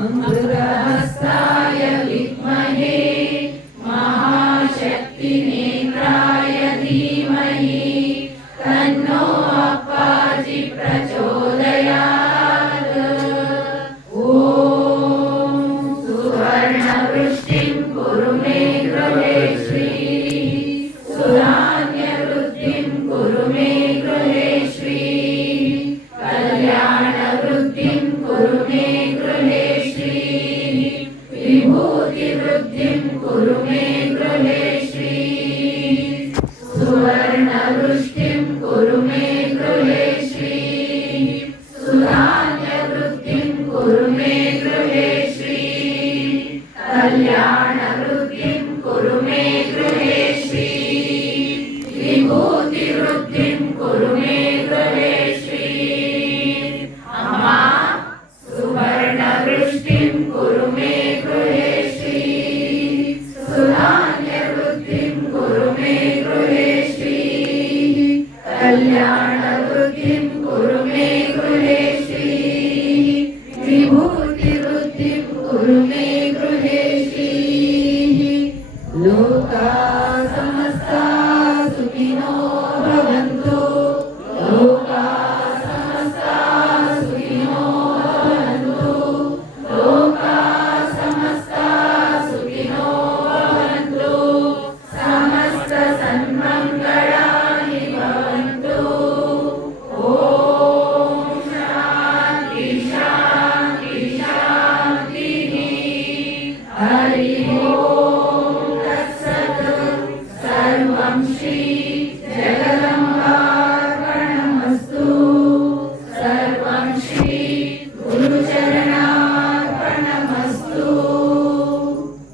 अमृतहस्ताय विद्महे महाशक्तिनेत्राय धीमहि तन्नो अप्पाजि प्रचोदयात्। ॐ सुवर्णवृष्टिं कुरु मे गृहे श्रीः सुधान्यवृद्धिं कुरु मे गृहे श्रीः कल्याणवृद्धिं कुरु मे गृहे विभूतिवृद्धिं कुरु मे गृहे श्रीः सुवर्णवृष्टिं कुरु मे गृहे श्रीः सुधान्यवृद्धिं कुरु मे गृहे श्रीः कल्याणवृद्धिं कुरु मे गृहे श्रीः विभूतिवृद्धिं कुरु मे गृहे श्रीः अम्मा सुवर्णवृष्टिं कुरु मे गृहे श्रीः सुधान्यवृद्धिं कुरु मे गृहे श्रीः कल्याणवृद्धिं कुरु मे गृहे श्रीः विभूतिवृद्धिं कुरु मे गृहे श्रीः लोकाः समस्ताः सुखिनो भवन्तु लोकाः समस्ताः सुखिनो भवन्तु लोकाः समस्ताः सुखिनो भवन्तु समस्त सन्मङ्गलानि भवन्तु। ॐ शान्ति शान्ति शान्तिः। हरि ओम्।